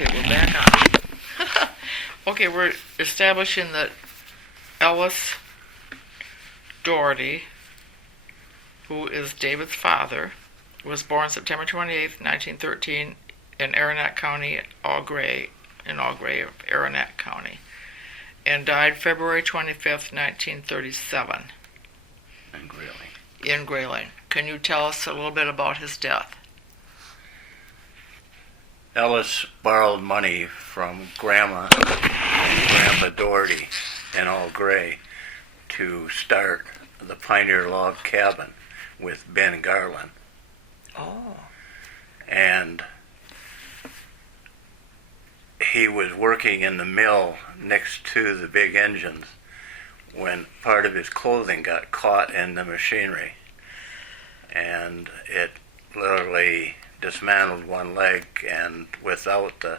Okay, we're back on. Okay, we're establishing that Ellis Duogherty, who is David's father, was born September 28th, 1913 in Aroostook County, Duogherty, of Aroostook County, and died February 25th, 1937. In Grayling. Can you tell us a little bit about his death? Ellis borrowed money from Grandpa Duogherty in Duogherty to start the Pioneer Log Cabin with Ben Garland. Oh. And he was working in the mill next to the big engines when part of his clothing got caught in the machinery, and it literally dismantled one leg, and without the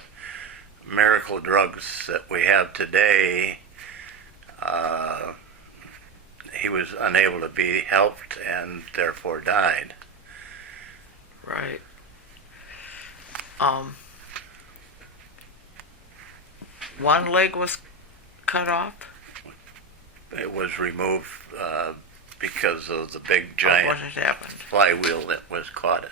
miracle drugs that we have today, he was unable to be helped and therefore died. Right. One leg was cut off? It was removed because of the big What giant had happened? flywheel that was caught it.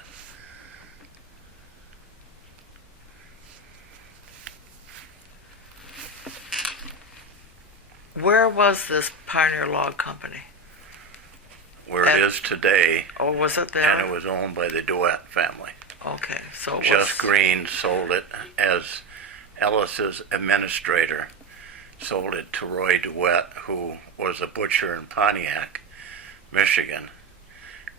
Where was this Pioneer Log Company? Where it is today, Oh, was it there? and it was owned by the Duogherty family. Okay, so it Just Green sold it as Ellis's administrator, sold it to Roy Duogherty, who was a butcher in Pontiac, Michigan,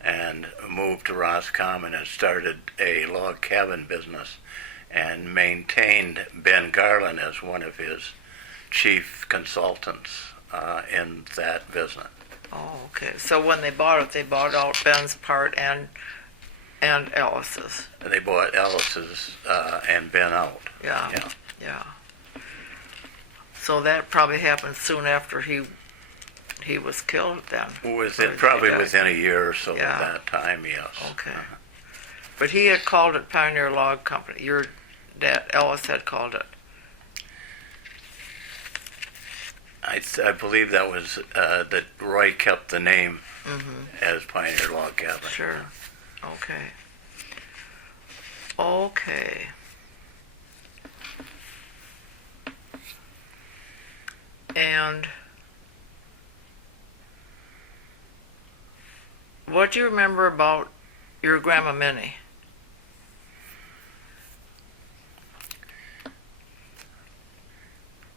and moved to Roscommon and started a log cabin business and maintained Ben Garland as one of his chief consultants in that business. Oh, okay. So when they bought out Ben's part and Ellis's. They bought Ellis's and Ben out. Yeah. So that probably happened soon after he was killed then. Probably within a year or so Yeah. of that time, yes. Okay. But he had called it Pioneer Log Company. Your dad, Ellis, had called it. I believe that was that Roy kept the name Mm-hmm. as Pioneer Log Cabin. Sure. Okay. Okay. And what do you remember about your Grandma Minnie?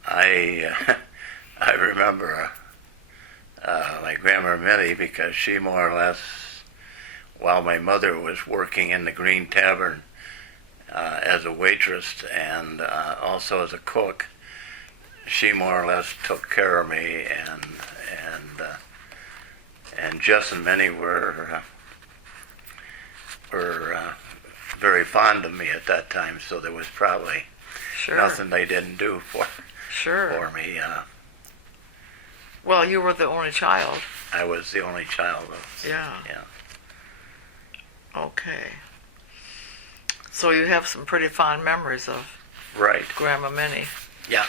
I remember my Grandma Minnie because she more or less, while my mother was working in the Green Tavern as a waitress and also as a cook, she more or less took care of me, and Jess and Minnie were very fond of me at that time, so there was probably Sure. nothing they didn't do for me. Well, you were the only child. I was the only child. Yeah. Yeah. Okay. So you have some pretty fond memories of Right. Grandma Minnie. Yeah.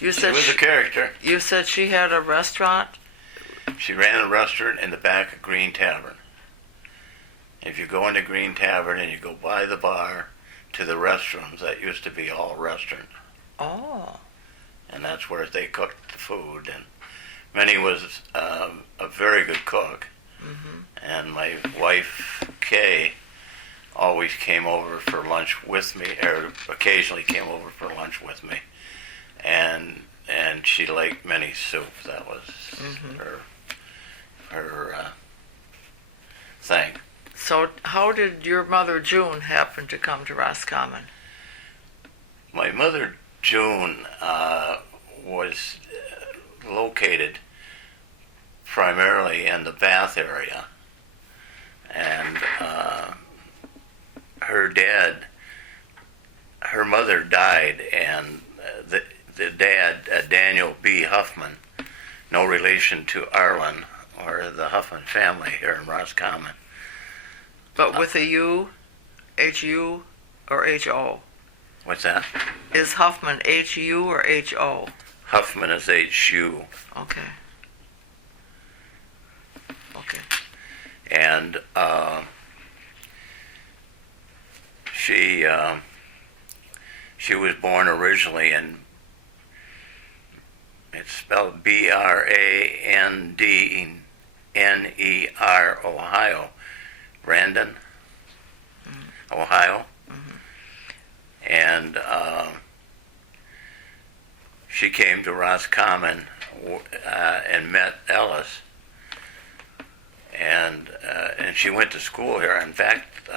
You She said was a character. You said she had a restaurant? She ran a restaurant in the back of Green Tavern. If you go into Green Tavern and you go by the bar to the restrooms, that used to be all restaurant. Oh. And that's where they cooked the food. And Minnie was a very good cook. Mm-hmm. And my wife, Kay, always came over for lunch with me, or occasionally came over for lunch with me. And she liked Minnie's soup. That was Mm-hmm. her thing. So how did your mother June happen to come to Roscommon? My mother, June, was located primarily in the Bath area. And her mother died, and the dad, Daniel B. Huffman, no relation to Arlen or the Huffman family here in Roscommon. But with a U, H-U, or H-O? What's that? Is Huffman H-U or H-O? Huffman is H-U. Okay. Okay. And she was born originally in, it's spelled Brandner, Ohio. Brandon, Ohio. And she came to Roscommon and met Ellis. And she went to school here. In fact,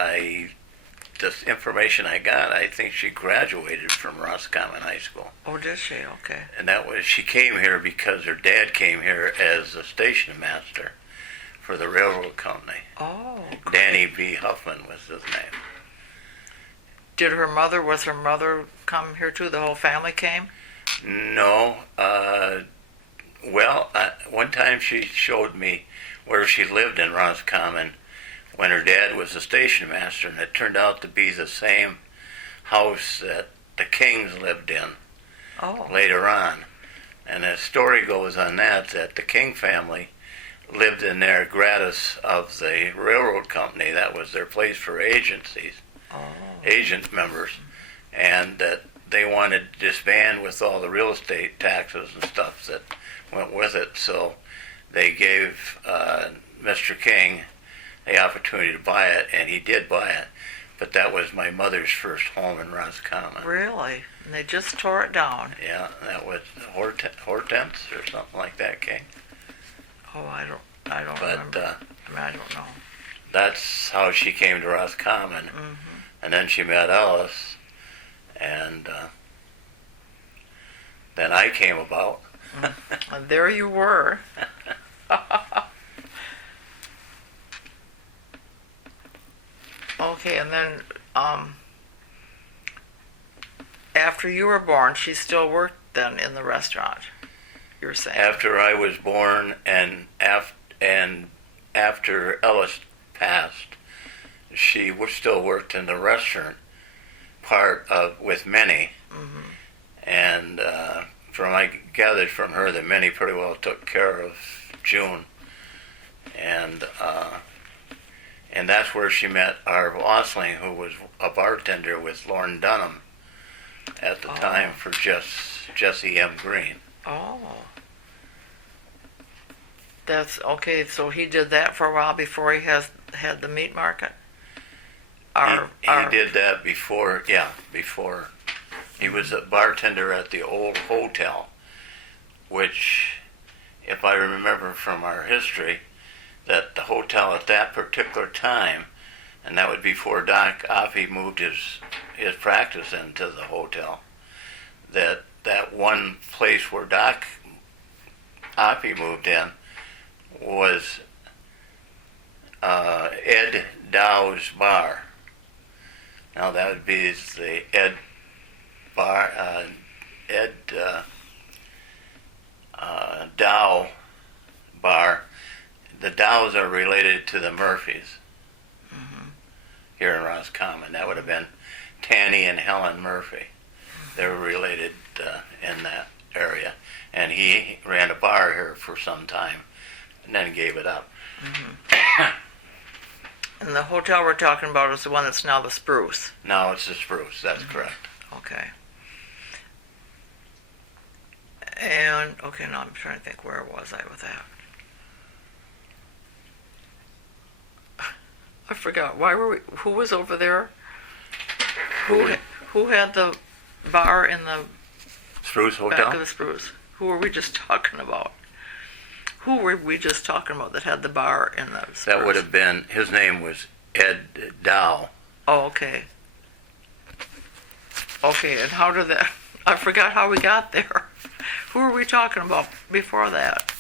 this information I got, I think she graduated from Roscommon High School. Oh, did she? Okay. And she came here because her dad came here as a station master for the railroad company. Oh, great. Danny B. Huffman was his name. Was her mother come here too? The whole family came? No. One time she showed me where she lived in Roscommon when her dad was a station master, and it turned out to be the same house that the Kings lived in later on. And the story goes on that the King family lived in there gratis of the railroad company. That was their place for agencies, agent members, and that they wanted to disband with all the real estate taxes and stuff that went with it. So they gave Mr. King the opportunity to buy it, and he did buy it. But that was my mother's first home in Roscommon. Really? And they just tore it down? Yeah, that was Hortense or something like that, King. Oh, I don't remember. I don't know. That's how she came to Roscommon. And then she met Ellis, and then I came about. And there you were. Okay, and then after you were born, she still worked then in the restaurant, you were saying? After I was born and after Ellis passed, she still worked in the restaurant part of with Minnie. And I gathered from her that Minnie pretty well took care of June. And that's where she met Arv Osling, who was a bartender with Lorne Dunham at the time for Jesse M. Green. Oh. That's okay, so he did that for a while before he had the meat market? He did that before. He was a bartender at the old hotel, which, if I remember from our history, that the hotel at that particular time, and that was before Doc Offey moved his practice into the hotel, that one place where Doc Offey moved in was Ed Dow's Bar. Now that would be the Ed Dow Bar. The Dows are related to the Murphys here in Roscommon. That would have been Tanny and Helen Murphy. They were related in that area. And he ran a bar here for some time and then gave it up. And the hotel we're talking about is the one that's now the Spruce? Now it's the Spruce, that's correct. Okay. And, now I'm trying to think, where was I with that? I forgot. Who was over there? Who had the bar in the Spruce Hotel? back of the Spruce? Who were we just talking about? Who were we just talking about that had the bar in the Spruce? That would have been, his name was Ed Dow. Oh, okay. Okay, and how did that... I forgot how we got there. Who were we talking about before that?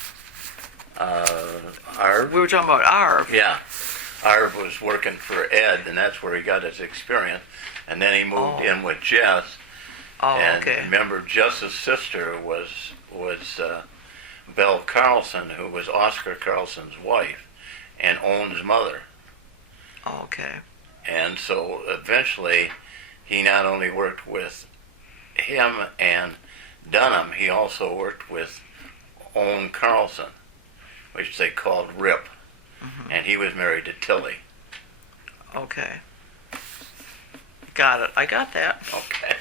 Arv? We were talking about Arv. Yeah. Arv was working for Ed, and that's where he got his experience. And then he moved in with Jess. Oh, and okay. remember, Jess's sister was Belle Carlson, who was Oscar Carlson's wife, and Owen's mother. Oh, okay. And so eventually he not only worked with him and Dunham, he also worked with Owen Carlson, which they called Rip, and he was married to Tilly. Okay. Got it. I got that. Okay.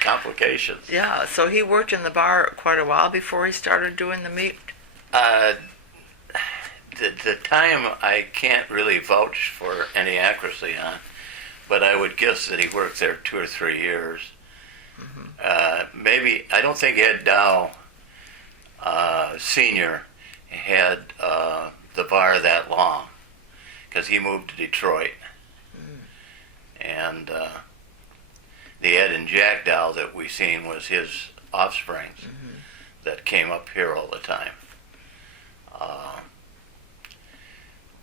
Complications. Yeah, so he worked in the bar quite a while before he started doing the meat. The time I can't really vouch for any accuracy on, but I would guess that he worked there 2 or 3 years. Maybe, I don't think Ed Dow Sr. had the bar that long, because he moved to Detroit. And the Ed and Jack Dow that we seen was his offsprings that came up here all the time.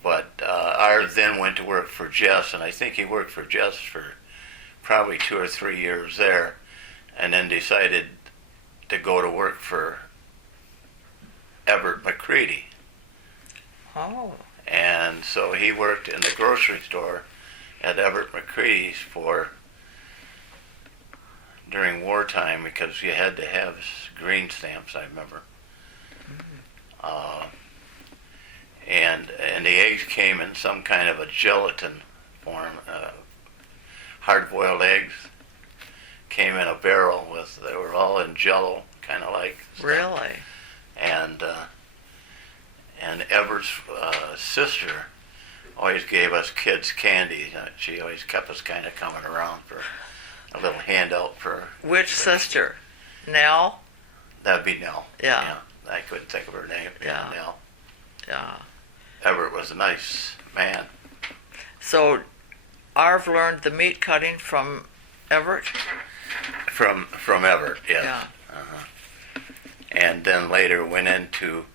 But Arv then went to work for Jess, and I think he worked for Jess for probably 2 or 3 years there, and then decided to go to work for Everett McCready. Oh. And so he worked in the grocery store at Everett McCready's during wartime, because you had to have green stamps, I remember. And the eggs came in some kind of a gelatin form. Hard-boiled eggs came in a barrel they were all in jello, kind of like stuff. Really? And Everett's sister always gave us kids candy. She always kept us kind of coming around for a little handout for... Which sister? Nell? That'd be Nell. Yeah. I couldn't think of her name. Yeah. Nell. Yeah. Everett was a nice man. So Arv learned the meat cutting from Everett? From Everett, yes. Yeah. And then later went into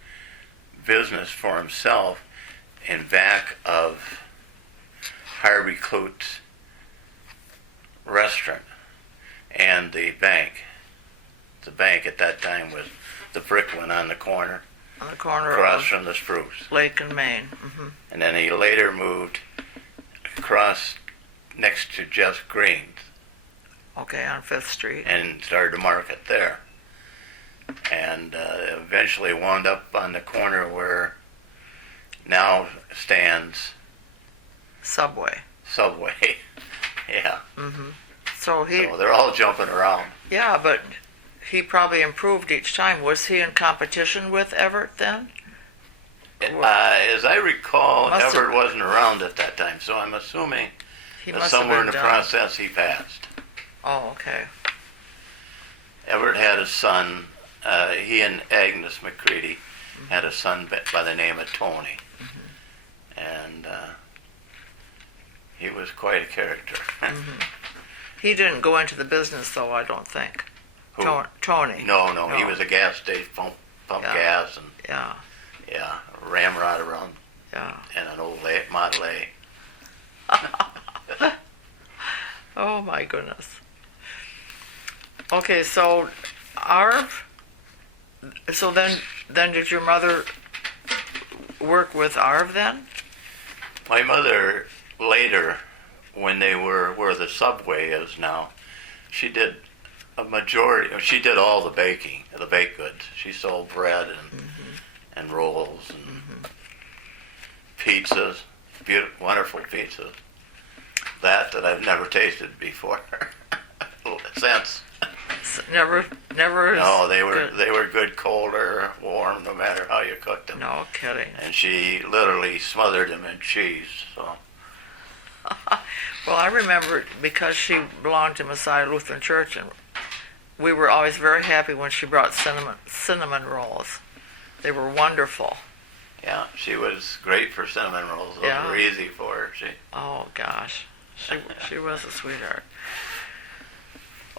business for himself in back of Harvey Klute's restaurant and the bank. The bank at that time was the brick one on the corner. On the corner across of from the Spruce. Lake and Maine. And then he later moved across next to Jess Green's. Okay, on 5th Street. And started to market there. And eventually wound up on the corner where now stands Subway. Yeah. So they're all jumping around. Yeah, but he probably improved each time. Was he in competition with Everett then? As I recall, Must Everett have- wasn't around at that time, so I'm assuming He that must have somewhere in been the done. process he passed. Oh, okay. Everett had a son. He and Agnes McCready had a son by the name of Tony. And he was quite a character. He didn't go into the business, though, I don't think. Who? Tony. No, he was a gas station, pump Yeah. gas, and Yeah, ramrod around, yeah. and an old Model A. Oh, my goodness. Okay, so Arv, so then did your mother work with Arv then? My mother later, when they were where the Subway is now, she did a majority. She did all the baking, the baked goods. She sold bread and rolls and pizzas, beautiful, wonderful pizzas. That I've never tasted before. Since. Never. No, they were good. good cold or warm, no matter how you cooked them. No kidding. And she literally smothered them in cheese. So. Well, I remember because she belonged to Messiah Lutheran Church, and we were always very happy when she brought cinnamon rolls. They were wonderful. Yeah, she was great for cinnamon rolls. Those Yeah. were easy for her. Oh gosh, she was a sweetheart.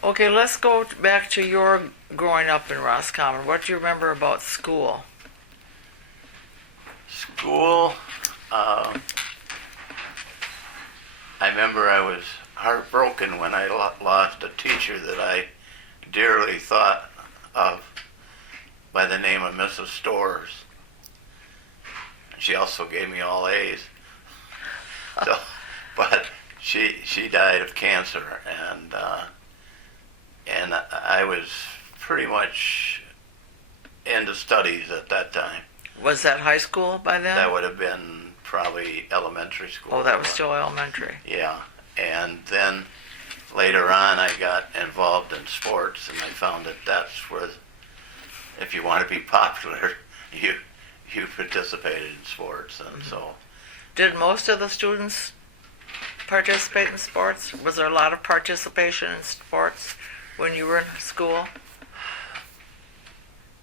Okay, let's go back to your growing up in Roscommon. What do you remember about school? School, I remember I was heartbroken when I lost a teacher that I dearly thought of by the name of Mrs. Storrs. She also gave me all A's. So, but she died of cancer, and I was pretty much into studies at that time. Was that high school by then? That would have been probably elementary school. Oh, that was still elementary. Yeah, and then later on I got involved in sports, and I found that that's where, if you want to be popular, you participated in sports, and so. Did most of the students participate in sports? Was there a lot of participation in sports when you were in school?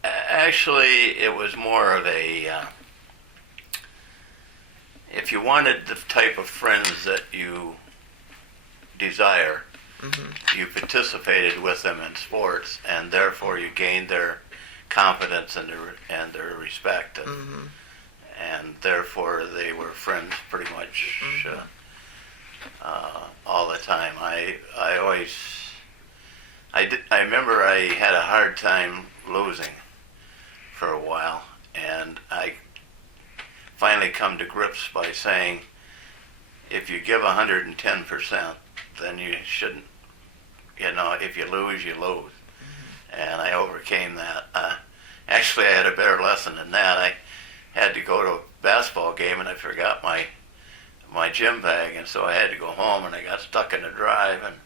Actually, it was more of a, if you wanted the type of friends that you desire, you participated with them in sports, and therefore you gained their confidence and their respect, and therefore they were friends pretty much all the time. I remember I had a hard time losing for a while, and I finally come to grips by saying, if you give 110%, then you shouldn't, if you lose, you lose. And I overcame that. Actually, I had a better lesson than that. I had to go to a basketball game, and I forgot my gym bag, and so I had to go home, and I got stuck in the drive, and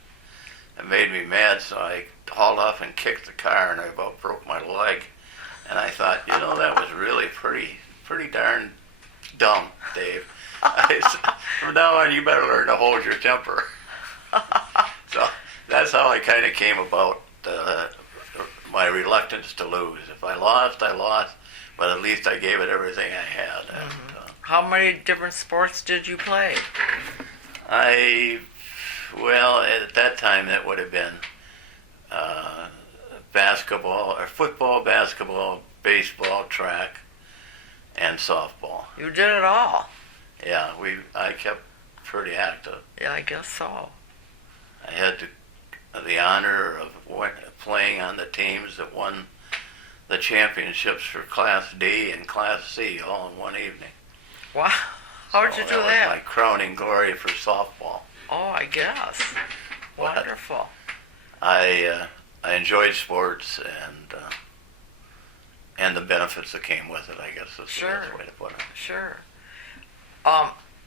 it made me mad, so I hauled off and kicked the car, and I about broke my leg. And I thought, that was really pretty darn dumb, Dave. From now on, you better learn to hold your temper. So that's how I kind of came about my reluctance to lose. If I lost, I lost, but at least I gave it everything I had. And, how many different sports did you play? Well, at that time, that would have been basketball, or football, basketball, baseball, track, and softball. You did it all. Yeah, I kept pretty active. Yeah, I guess so. I had the honor of playing on the teams that won the championships for Class D and Class C all in one evening. Wow. How did you do that? That was my crowning glory for softball. Oh, I guess. Wonderful. I enjoyed sports and the benefits that came with it, I guess is the best way to put it. Sure.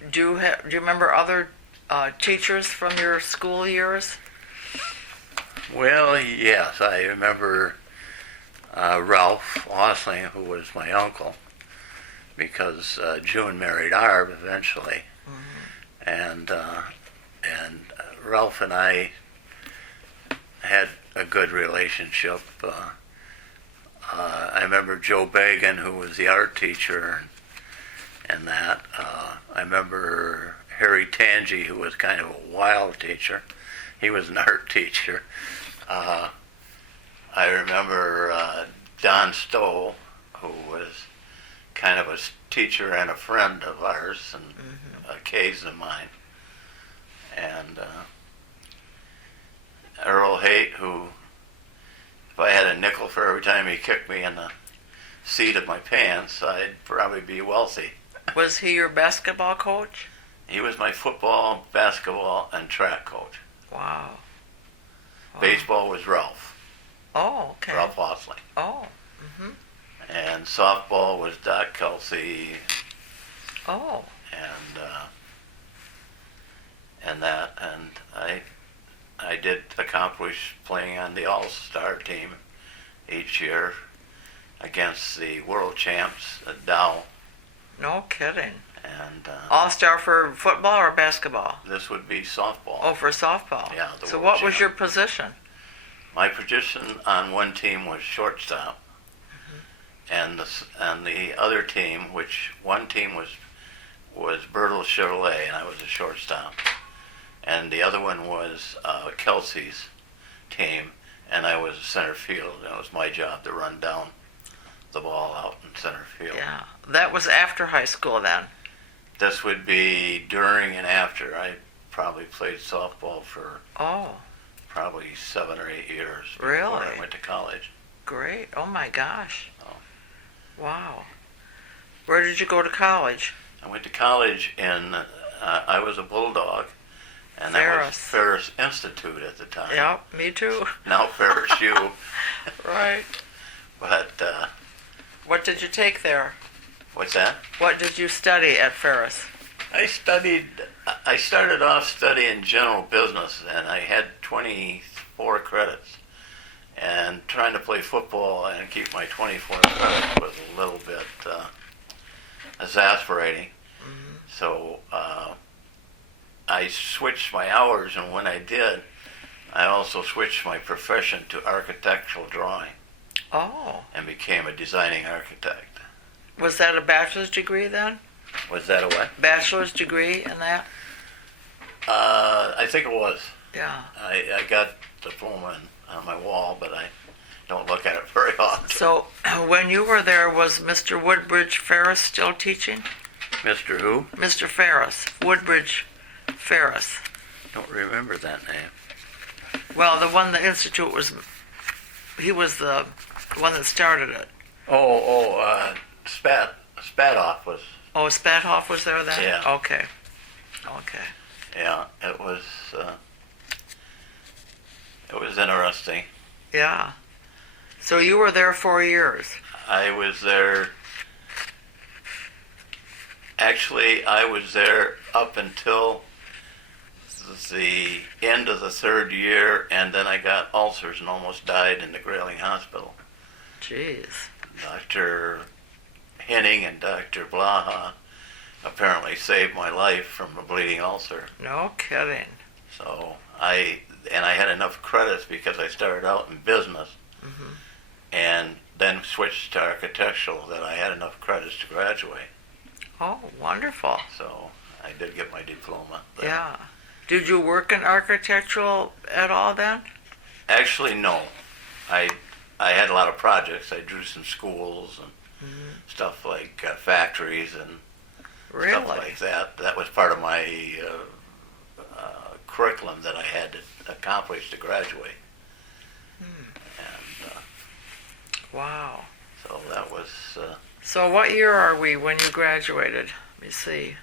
Do you remember other teachers from your school years? Well, yes, I remember Ralph Osling, who was my uncle, because June married Arb eventually, and Ralph and I had a good relationship. I remember Joe Bagan, who was the art teacher, and that. I remember Harry Tangi, who was kind of a wild teacher. He was an art teacher. I remember Don Stowe, who was kind of a teacher and a friend of ours, and a case of mine. And Earl Haight, who, if I had a nickel for every time he kicked me in the seat of my pants, I'd probably be wealthy. Was he your basketball coach? He was my football, basketball, and track coach. Wow. Baseball was Ralph. Oh, okay. Ralph Osling. Oh. And softball was Doc Kelsey. Oh. And I did accomplish playing on the All-Star team each year against the world champs at Dow. No kidding. And All-Star for football or basketball? this would be softball. Oh, for softball. Yeah. So world what was champ. your position? My position on one team was shortstop, and the other team, which one team was Bertle Chevrolet, and I was a shortstop, and the other one was Kelsey's team, and I was a center field, and it was my job to run down the ball out in center field. Yeah, that was after high school then. This would be during and after. I probably played softball for probably 7 or 8 years before I went to college. Great. Oh my gosh. Oh. Wow. Where did you go to college? I went to college in, I was a Bulldog, And that was Ferris. Ferris Institute at the time. Yep, me too. Now Ferris U. Right. But, What did you take there? what's that? What did you study at Ferris? I started off studying general business, and I had 24 credits. And trying to play football and keep my 24 credits was a little bit exasperating. Mm-hmm. So I switched my hours, and when I did, I also switched my profession to architectural drawing Oh. and became a designing architect. Was that a bachelor's degree then? Was that a what? Bachelor's degree in that? I think it was. Yeah. I got the diploma on my wall, but I don't look at it very often. So when you were there, was Mr. Woodbridge Ferris still teaching? Mr. Who? Mr. Ferris. Woodbridge Ferris. Don't remember that name. Well, the one the institute was, he was the one that started it. Spatoff was. Oh, Spathoff was there then? Yeah. Okay. Okay. Yeah, it was interesting. Yeah. So you were there 4 years. I was there. Actually, I was there up until the end of the third year, and then I got ulcers and almost died in the Grayling Hospital. Jeez. Dr. Henning and Dr. Blaha apparently saved my life from a bleeding ulcer. No kidding. So I had enough credits because I started out in business Mm-hmm. and then switched to architectural that I had enough credits to graduate. Oh, wonderful. So I did get my diploma there. Yeah. Did you work in architectural at all then? Actually, no. I had a lot of projects. I drew some schools and stuff like factories and Really? stuff like that. That was part of my curriculum that I had to accomplish to graduate. And Wow. so that was, So what year are we when you graduated? Let me see.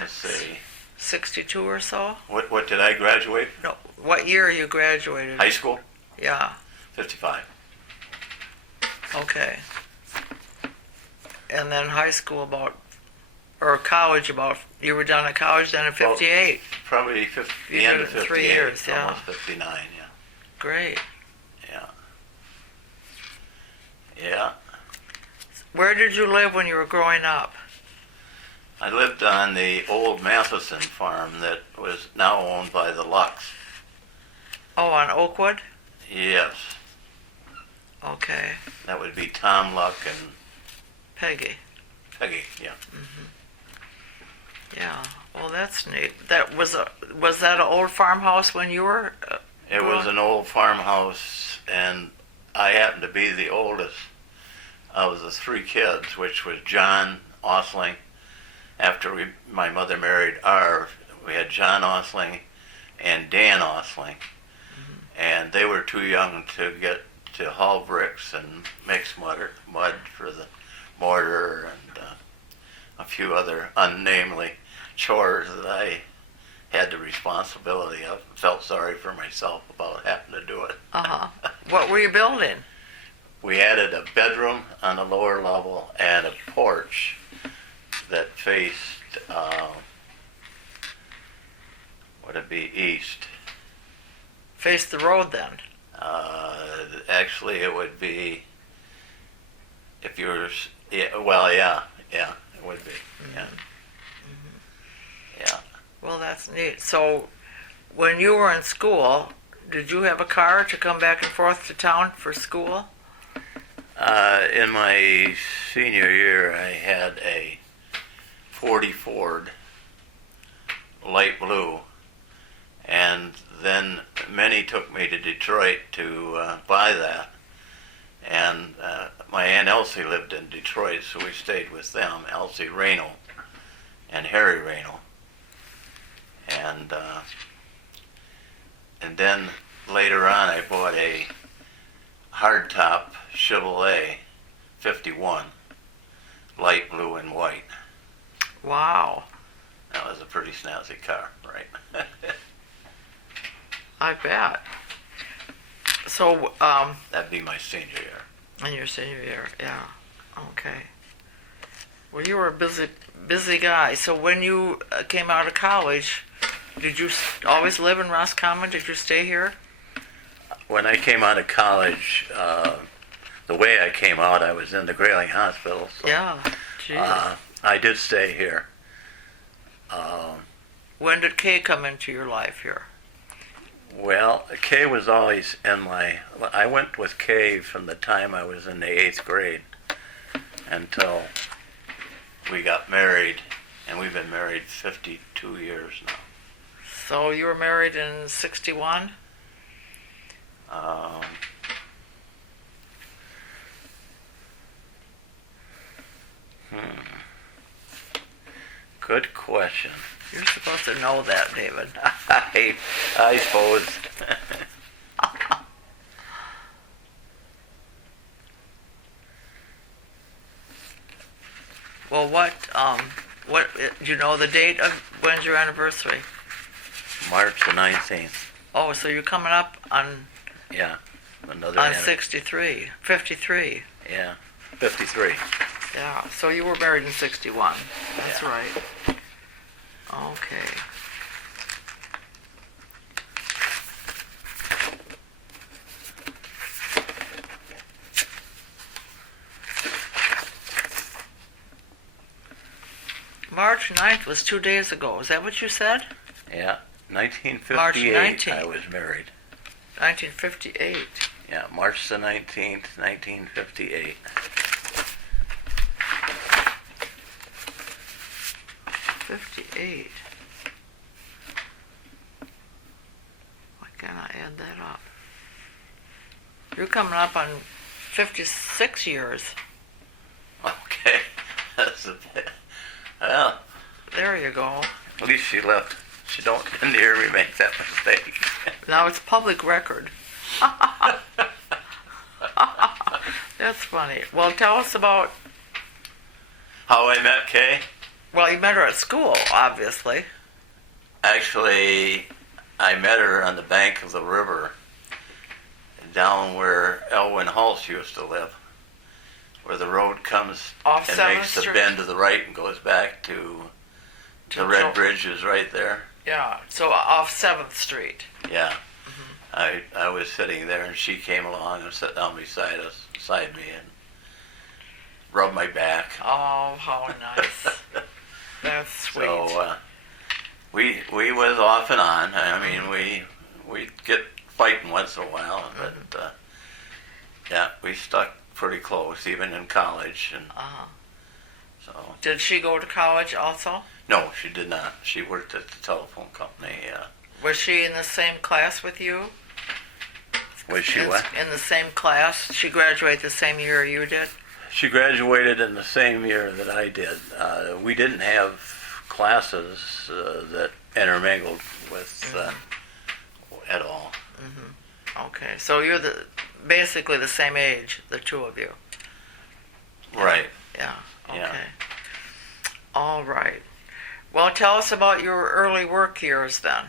let's see, 62 or so? what did I graduate? No. What year you graduated? High school? Yeah. 55. Okay. And then high school or college you were done at college then in 58. Probably You the end did of it 58, 3 years, yeah. almost 59, yeah. Great. Yeah. Yeah. Where did you live when you were growing up? I lived on the old Matheson farm that was now owned by the Lux. Oh, on Oakwood? Yes. Okay. That would be Tom Luck and Peggy. Peggy, yeah. Yeah. Well, that's neat. Was that an old farmhouse when you were? It was an old farmhouse, and I happened to be the oldest of the three kids, which was John Osling. After my mother married Arv, we had John Osling and Dan Osling, and they were too young to get to haul bricks and mix mud for the mortar and a few other unnamely chores that I had the responsibility of. Felt sorry for myself about having to do it. What were you building? We added a bedroom on the lower level and a porch that faced, would it be east? Faced the road then? Actually, it would be, if you were, yeah, it would be, yeah. Yeah. Well, that's neat. So, when you were in school, did you have a car to come back and forth to town for school? In my senior year, I had a 40 Ford, light blue, and then many took me to Detroit to buy that. And my Aunt Elsie lived in Detroit, so we stayed with them, Elsie Rayno and Harry Rayno. And then later on, I bought a hardtop Chevrolet 51, light blue and white. Wow. That was a pretty snazzy car, right? I bet. So, That'd be my senior year. in your senior year, yeah. Okay. Well, you were a busy guy. So when you came out of college, did you always live in Roscommon? Did you stay here? When I came out of college, the way I came out, I was in the Grayling Hospital. So, Yeah. Geez. I did stay here. When did Kay come into your life here? Well, Kay was always in my... I went with Kay from the time I was in the 8th grade until we got married, and we've been married 52 years now. So you were married in 61? Good question. You're supposed to know that, David. I suppose. Well, what, do you know the date of, when's your anniversary? March the 19th. Oh, so you're coming up on Yeah. Another 53, 53. Yeah. 53. Yeah, so you were married in 61. That's Yeah. right. Okay. March 9th was 2 days ago. Is that what you said? Yeah. 1958 March 19th. I was married. 1958. Yeah, March the 19th, 1958. 58. Why can't I add that up? You're coming up on 56 years. Okay. That's a bit... Well, There you go. at least she left. She didn't hear me make that mistake. Now it's public record. That's funny. Well, tell us about... How I met Kay? Well, you met her at school, obviously. Actually, I met her on the bank of the river down where Elwyn Hulse used to live, where the road comes Off and 7th makes the Street? bend to the right and goes back to the Red Bridge is right there. Yeah, so off 7th Street. Yeah. I was sitting there and she came along and sat down beside me and rubbed my back. Oh, how nice. That's sweet. So we was off and on. I mean, we get fighting once in a while, but yeah, we stuck pretty close even in college. And so Did she go to college also? no, she did not. She worked at the telephone company. Was she in the same class with you? Was she what? In the same class? She graduated the same year you did? She graduated in the same year that I did. We didn't have classes that intermingled with at all. Okay, so you're basically the same age, the two of you. Right. Yeah, okay. Yeah. All right. Well, tell us about your early work years then.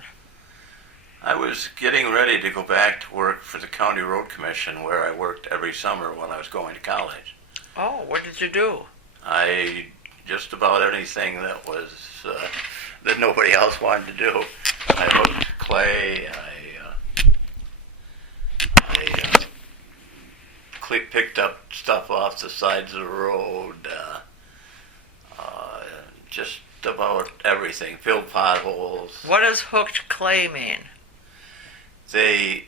I was getting ready to go back to work for the County Road Commission, where I worked every summer while I was going to college. Oh, what did you do? I just about anything that was that nobody else wanted to do. I hooked clay. I picked up stuff off the sides of the road. Just about everything. Filled potholes. What does hooked clay mean? The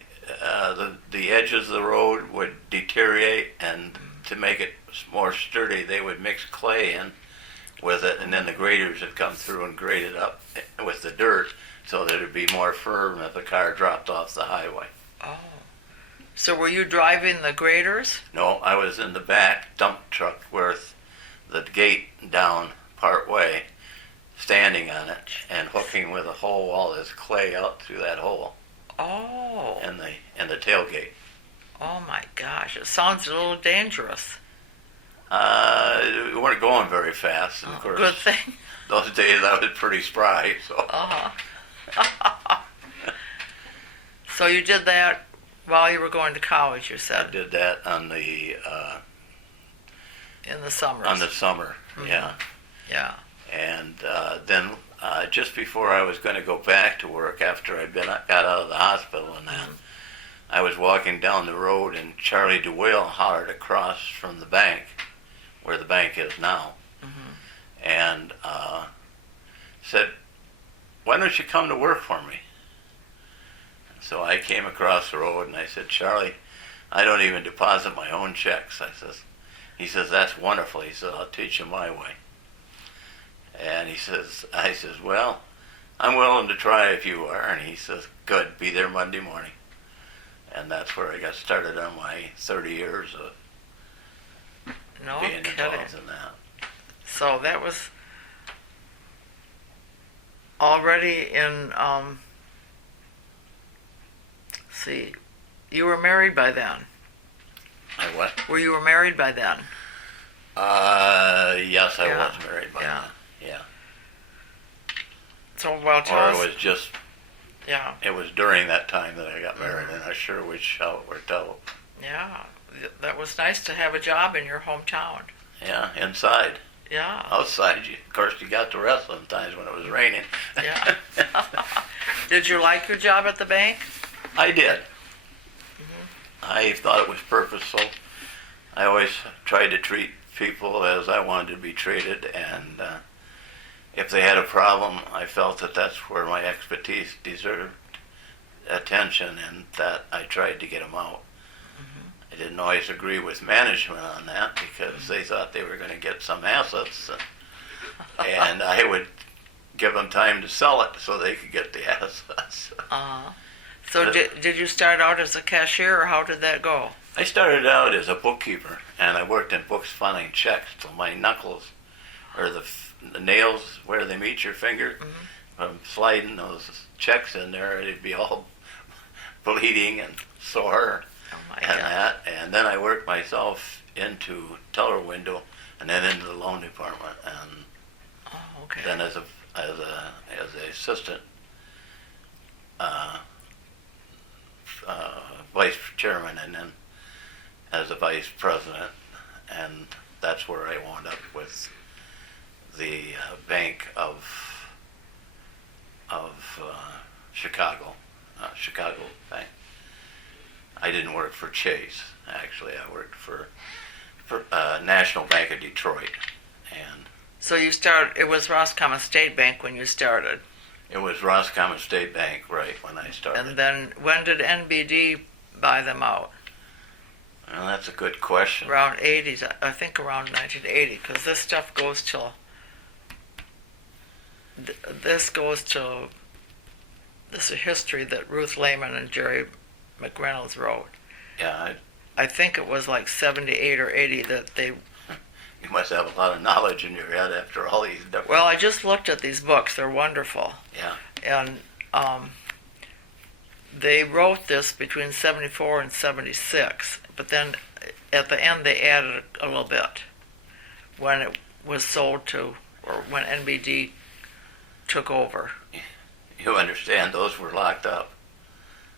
edges of the road would deteriorate, and to make it more sturdy, they would mix clay in with it, and then the graders would come through and grade it up with the dirt so that it would be more firm if a car dropped off the highway. Oh. So were you driving the graders? No, I was in the back dump truck with the gate down part way, standing on it and hooking with a hole all this clay out through that hole. Oh. And the tailgate. Oh my gosh, it sounds a little dangerous. We weren't going very fast, and of course, Good thing. those days I was pretty spry, so. Uh-huh. So you did that while you were going to college, you I said, did that on the in the summers. summer, Mhm. yeah. Yeah. And then just before I was going to go back to work, after got out of the hospital and that, I was walking down the road and Charlie DeWill hollered across from the bank, where the bank is now, and said, "Why don't you come to work for me?" So I came across the road and I said, "Charlie, I don't even deposit my own checks." He says, "That's wonderful." He said, "I'll teach you my way." And I says, "Well, I'm willing to try if you are." And he says, "Good, be there Monday morning." And that's where I got started on my 30 years of No being kidding. involved in that. So that was already in, see, you were married by then. I what? Were you married by then? Yes, I Yeah. was married by Yeah. then. Yeah. So, well, tell Or us. it was during that time that I got married, and I sure wish how it worked out. Yeah, that was nice to have a job in your hometown. Yeah, inside. Yeah. Outside, of course, you got to rest sometimes when it was raining. Yeah. Did you like your job at the bank? I did. I thought it was purposeful. I always tried to treat people as I wanted to be treated, and if they had a problem, I felt that that's where my expertise deserved attention, and that I tried to get them out. I didn't always agree with management on that because they thought they were going to get some assets, and I would give them time to sell it so they could get the assets. So did you start out as a cashier, or how did that go? I started out as a bookkeeper, and I worked in books filing checks till my knuckles, or the nails where they meet your finger, from sliding those checks in there, it'd be all bleeding and sore. Oh my And God. that, and then I worked myself into teller window, and then into the loan department, and Oh, okay. then as an assistant vice chairman, and then as a vice president, and that's where I wound up with the Bank of Chicago, Chicago Bank. I didn't work for Chase, actually. I worked for National Bank of Detroit, and So it was Roscommon State Bank when you started. it was Roscommon State Bank, right, when I started. And then when did NBD buy them out? Well, that's a good question. Around 80s, I think around 1980, because this stuff goes till, this is a history that Ruth Lehman and Jerry McReynolds wrote. Yeah, I think it was like 78 or 80 that they, you must have a lot of knowledge in your head after all these different... well, I just looked at these books. They're wonderful. Yeah. And they wrote this between 74 and 76, but then at the end they added a little bit when it was sold to, or when NBD took over. You understand, those were locked up.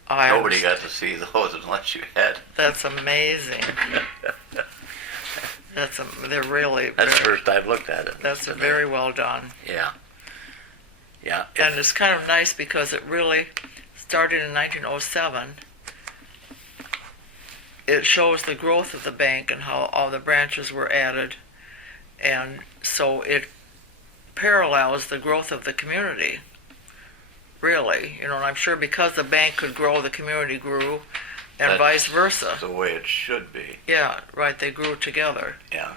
I Nobody understand. got to see those unless you had. That's amazing. They're really. That's the first I've looked at it. That's today. very well done. Yeah. Yeah. And it's kind of nice because it really started in 1907. It shows the growth of the bank and how all the branches were added, and so it parallels the growth of the community. Really, and I'm sure because the bank could grow, the community grew, and That's vice versa. the way it should be. Yeah, right. They grew together. Yeah.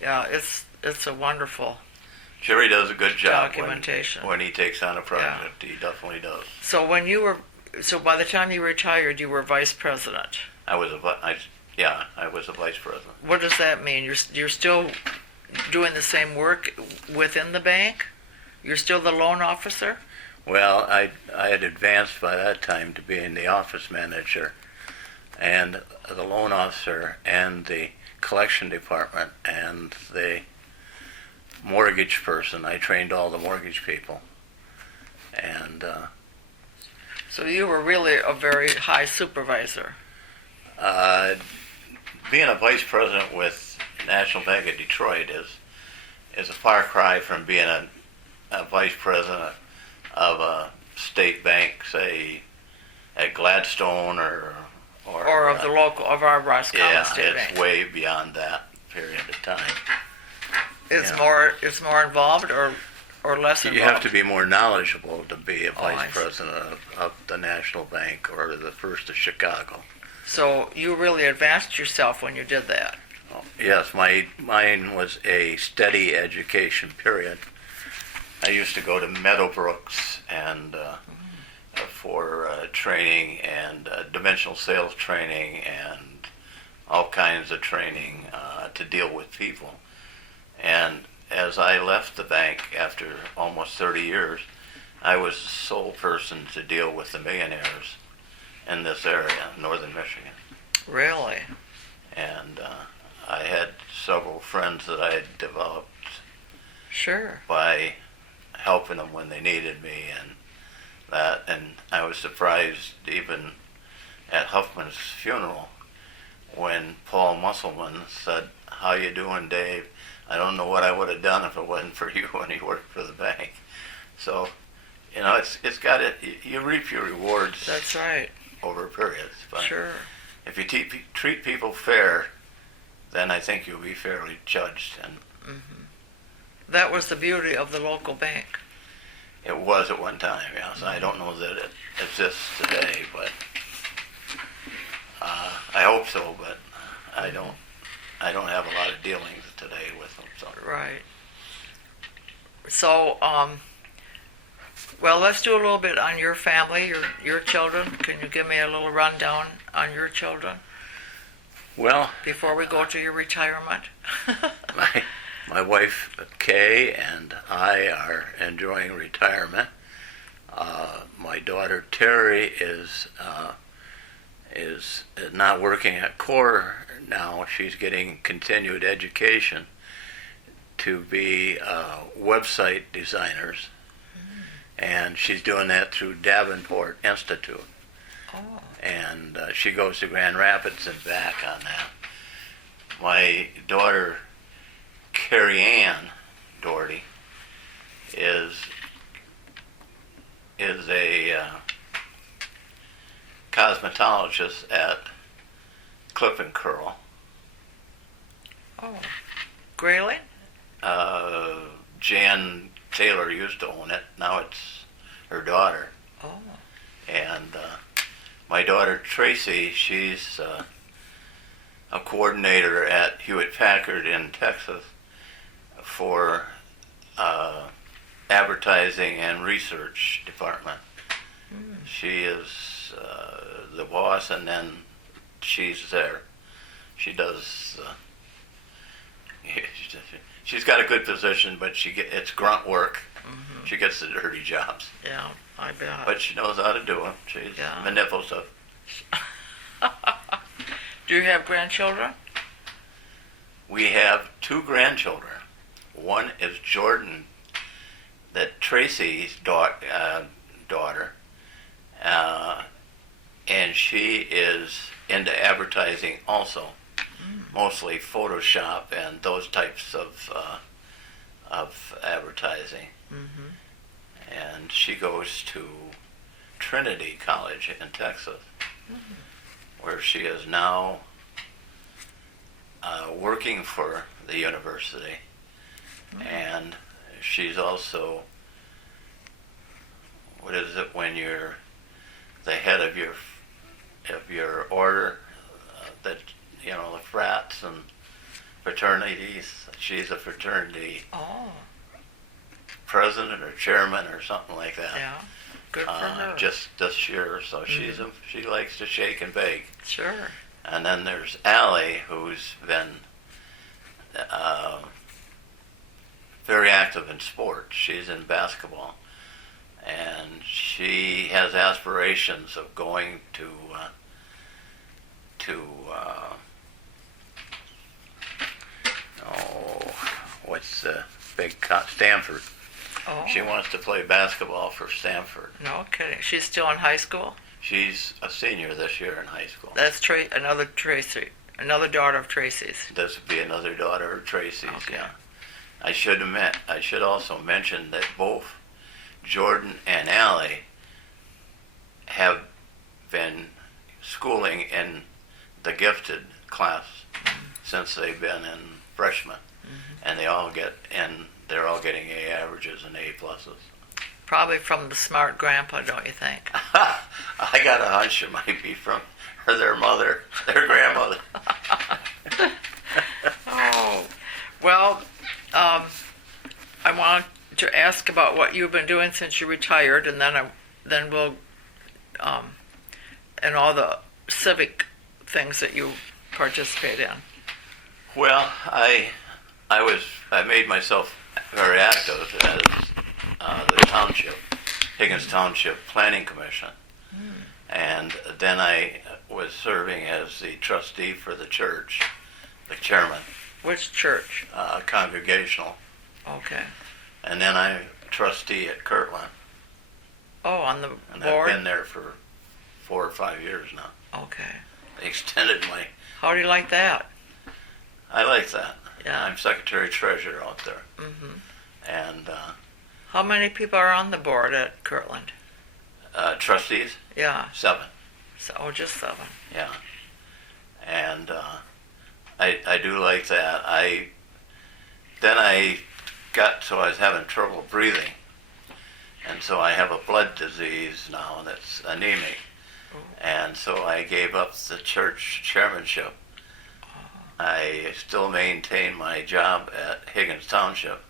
Yeah, it's a wonderful Jerry does a good job documentation. when he takes on a project. He definitely does. So by the time you retired, you were vice president. I was a vice president. What does that mean? You're still doing the same work within the bank? You're still the loan officer? Well, I had advanced by that time to being the office manager, and the loan officer and the collection department and the mortgage person. I trained all the mortgage people. And So you were really a very high supervisor. being a vice president with National Bank of Detroit is a far cry from being a vice president of a state bank, say at Gladstone or Of the local, of our Roscommon State Bank. it's way beyond that period of time. It's Yeah. more involved or less involved? You have to be more knowledgeable to be a I vice see. president of the National Bank or the First of Chicago. So you really advanced yourself when you did that. Yes, mine was a steady education period. I used to go to Meadowbrooks and for training and dimensional sales training and all kinds of training to deal with people. And as I left the bank after almost 30 years, I was the sole person to deal with the millionaires in this area, northern Michigan. Really? And I had several friends that I had developed Sure. by helping them when they needed me, and I was surprised even at Huffman's funeral when Paul Musselman said, "How you doing, Dave? I don't know what I would have done if it wasn't for you when he worked for the bank." So, it's got it. You reap your rewards. That's right. Over periods. But Sure. if you treat people fair, then I think you'll be fairly judged. And That was the beauty of the local bank. it was at one time, yes. I don't know that it exists today, but I hope so. But I don't have a lot of dealings today with them. So. Right. So, well, let's do a little bit on your family, your children. Can you give me a little rundown on your children Well, before we go to your retirement? my wife Kay and I are enjoying retirement. My daughter Terry is not working at Core now. She's getting continued education to be website designers, and she's doing that through Davenport Institute. Oh. And she goes to Grand Rapids and back on that. My daughter Carrie Ann Duogherty is a cosmetologist at Clip and Curl. Oh. Grayling? Jan Taylor used to own it. Now it's her daughter. Oh. And my daughter Tracy, she's a coordinator at Hewlett Packard in Texas for advertising and research department. She is the boss, and then she's there. She does. She's got a good position, but it's grunt work. Mm-hmm. She gets the dirty jobs. Yeah, I bet. But she knows how to do them. She's manipulative. Do you have grandchildren? We have 2 grandchildren. One is Jordan, that Tracy's daughter, and she is into advertising also, mostly Photoshop and those types of advertising. Mm-hmm. And she goes to Trinity College in Texas, where she is now working for the university, and she's also, what is it when you're the head of your order, that the frats and fraternities. She's a fraternity president or chairman or something like that. Yeah, good for her. Just this year, so she likes to shake and bake. Sure. And then there's Allie, who's been very active in sports. She's in basketball, and she has aspirations of going to with Stanford. Oh. She wants to play basketball for Stanford. No kidding. She's still in high school? She's a senior this year in high school. That's another Tracy. Another daughter of Tracy's. This would be another daughter of Tracy's, Okay. yeah. I should also mention that both Jordan and Allie have been schooling in the gifted class since they've been in freshmen, and they're all getting A averages and A pluses. Probably from the smart grandpa, don't you think? I got a hunch it might be from their mother, their grandmother. Oh, well, I want to ask about what you've been doing since you retired, and then we'll, and all the civic things that you participate in. Well, I made myself very active as the township, Higgins Township Planning Commission, and then I was serving as the trustee for the church, the chairman. Which church? Congregational. Okay. And then I'm trustee at Kirtland. Oh, on the And board? I've been there for 4 or 5 years now. Okay. They extended my... How do you like that? I like that. Yeah. I'm secretary-treasurer out there. Mm-hmm. And How many people are on the board at Kirtland? trustees, Yeah. 7. So, just 7. Yeah. And I do like that. Then I got so I was having trouble breathing. And so I have a blood disease now that's anemic. And so I gave up the church chairmanship. I still maintain my job at Higgins Township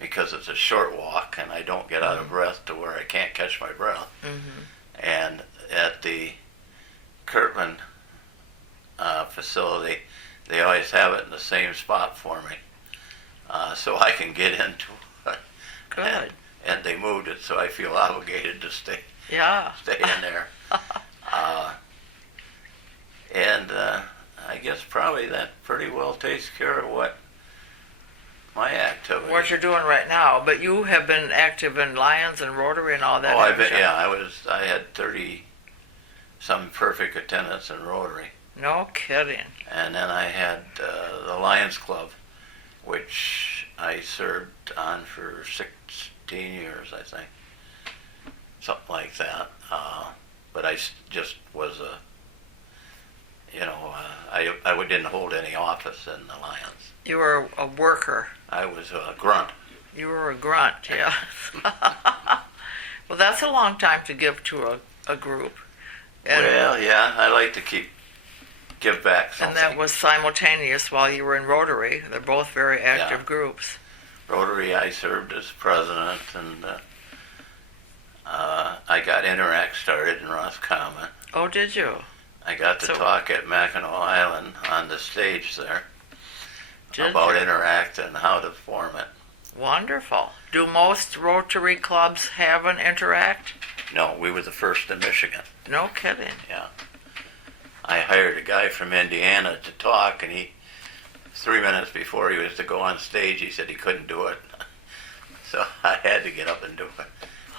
because it's a short walk and I don't get out of breath to where I can't catch my breath. Mm-hmm. And at the Kirtland facility, they always have it in the same spot for me, so I can get into it. Good. And they moved it, so I feel obligated to stay Yeah. in there. And I guess probably that pretty well takes care of what my activity. What you're doing right now, but you have been active in Lions and Rotary and all that. Oh, haven't you? I had 30 some perfect attendance in Rotary. No kidding. And then I had the Lions Club, which I served on for 16 years, I think. Something like that. But I just was I didn't hold any office in the Lions. You were a worker. I was a grunt. You were a grunt, yeah. Well, that's a long time to give to a group. And, Well, yeah, I like to give back something. and that was simultaneous while you were in Rotary. They're both very active Yeah. groups. Rotary, I served as president, and I got Interact started in Roscommon. Oh, did you? I got to So- talk at Mackinac Island on the stage there Did about you? Interact and how to form it. Wonderful. Do most Rotary clubs have an Interact? No, we were the first in Michigan. No kidding. Yeah. I hired a guy from Indiana to talk, and 3 minutes before he was to go on stage, he said he couldn't do it. So I had to get up and do it.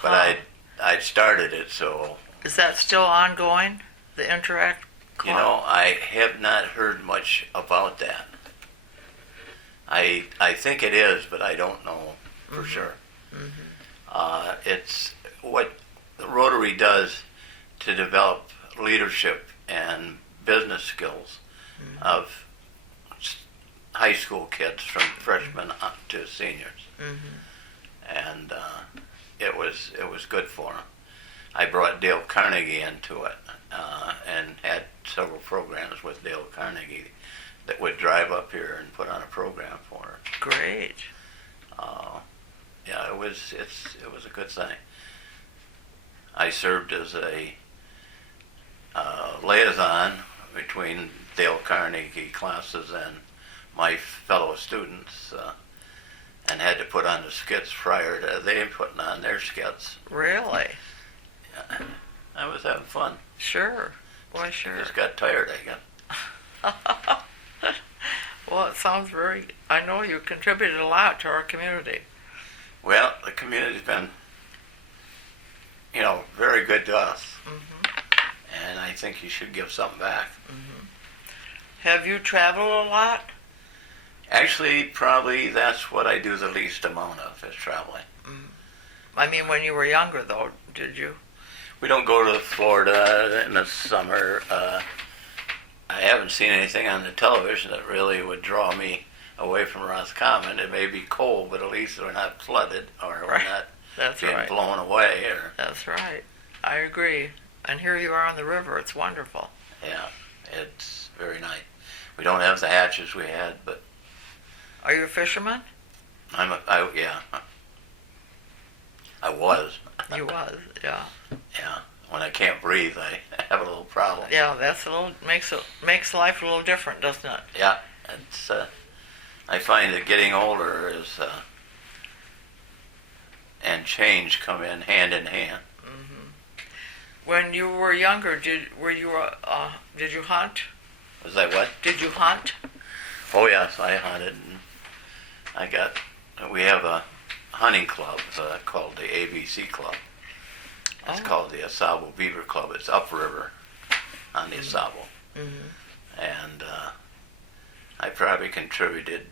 But Huh. I'd started it, so, Is that still ongoing, the Interact club? I have not heard much about that. I think it is, but I don't know for sure. It's what the Rotary does to develop leadership and business skills of high school kids from freshmen up to seniors. And it was good for them. I brought Dale Carnegie into it and had several programs with Dale Carnegie that would drive up here and put on a program for her. Great. Yeah, it was a good thing. I served as a liaison between Dale Carnegie classes and my fellow students, and had to put on the skits prior to them putting on their skits. Really? I was having fun. Sure. Why, sure. Just got tired, I guess. Well, it sounds very. I know you contributed a lot to our community. Well, the community's been, very good to us, and I think you should give something back. Have you traveled a lot? Actually, probably that's what I do the least amount of, is traveling. I mean, when you were younger, though, did you? We don't go to Florida in the summer. I haven't seen anything on the television that really would draw me away from Roscommon. It may be cold, but at least we're not flooded, or we're not That's being right. blown away. That's right. I agree. And here you are on the river. It's wonderful. Yeah, it's very nice. We don't have the hatches we had, but Are you a fisherman? yeah. I was. You was, yeah. Yeah. When I can't breathe, I have a little problem. Yeah, that's a little makes life a little different, doesn't it? Yeah. It's. I find that getting older is and change come in hand. When you were younger, did you hunt? Was that what? Did you hunt? Oh yes, I hunted. And we have a hunting club called the ABC Club. It's called the Asabo Beaver Club. It's upriver on the Asabo. And I probably contributed